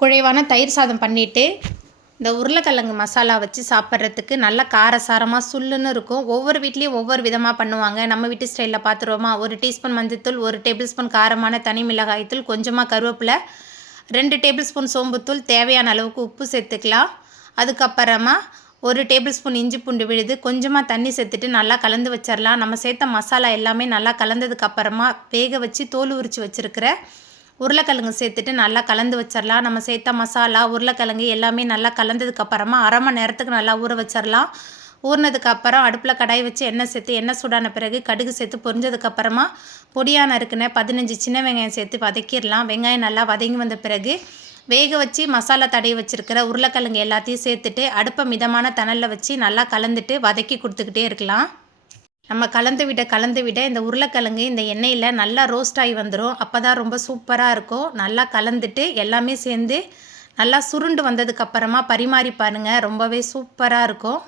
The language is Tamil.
குழைவான தயிர் சாதம் பண்ணிவிட்டு இந்த உருளைக்கிழங்கு மசாலா வச்சு சாப்பிட்றதுக்கு நல்லா காரசாரமாக சுல்லுன்னு இருக்கும். ஒவ்வொரு வீட்லேயும் ஒவ்வொரு விதமாக பண்ணுவாங்க. நம்ம வீட்டு ஸ்டைலில் பார்த்துருவோமா, 1 டீஸ்பூன் மஞ்சள்தூள், 1 டேபிள் ஸ்பூன் காரமான தனி மிளகாய்த்தூள், கொஞ்சமாக கருவேப்பிலை, 2 டேபிள் ஸ்பூன் சோம்புத்தூள், தேவையான அளவுக்கு உப்பு சேர்த்துக்கலாம். அதுக்கப்புறமா 1 டேபிள் ஸ்பூன் இஞ்சி பூண்டு விழுது, கொஞ்சமாக தண்ணி சேர்த்துட்டு நல்லா கலந்து வச்சிடலாம். நம்ம சேர்த்த மசாலா எல்லாமே நல்லா கலந்ததுக்கப்புறமா வேக வச்சு தோல் உரித்து வச்சுருக்கிற உருளைக்கிழங்கு சேர்த்துட்டு நல்லா கலந்து வச்சிடலாம். நம்ம சேர்த்த மசாலா உருளைக்கிழங்கு எல்லாமே நல்லா கலந்ததுக்கப்புறமா அரை மணி நேரத்துக்கு நல்லா ஊற வச்சிடலாம். ஊறினதுக்கப்புறம் அடுப்பில் கடாய் வச்சு எண்ணெய் சேர்த்து எண்ணெய் சூடான பிறகு கடுகு சேர்த்து பொரிஞ்சதுக்கப்புறமா பொடியாக நறுக்குன 15 சின்ன வெங்காயம் சேர்த்து வதக்கிடலாம். வெங்காயம் நல்லா வதங்கி வந்த பிறகு வேக வச்சு மசாலா தடவி வச்சுருக்கிற உருளைக்கிழங்கு எல்லாத்தையும் சேர்த்துட்டு அடுப்பை மிதமான தணலில் வச்சு நல்லா கலந்துட்டு வதக்கி கொடுத்துக்கிட்டே இருக்கலாம். நம்ம கலந்து விட இந்த உருளைக்கிழங்கு இந்த எண்ணெயில் நல்லா ரோஸ்ட் ஆகி வந்துடும். அப்போ தான் ரொம்ப சூப்பராக இருக்கும். நல்லா கலந்துட்டு எல்லாமே சேர்ந்து நல்லா சுருண்டு வந்ததுக்கப்புறமா பரிமாறி பாருங்கள், ரொம்பவே சூப்பராக இருக்கும்.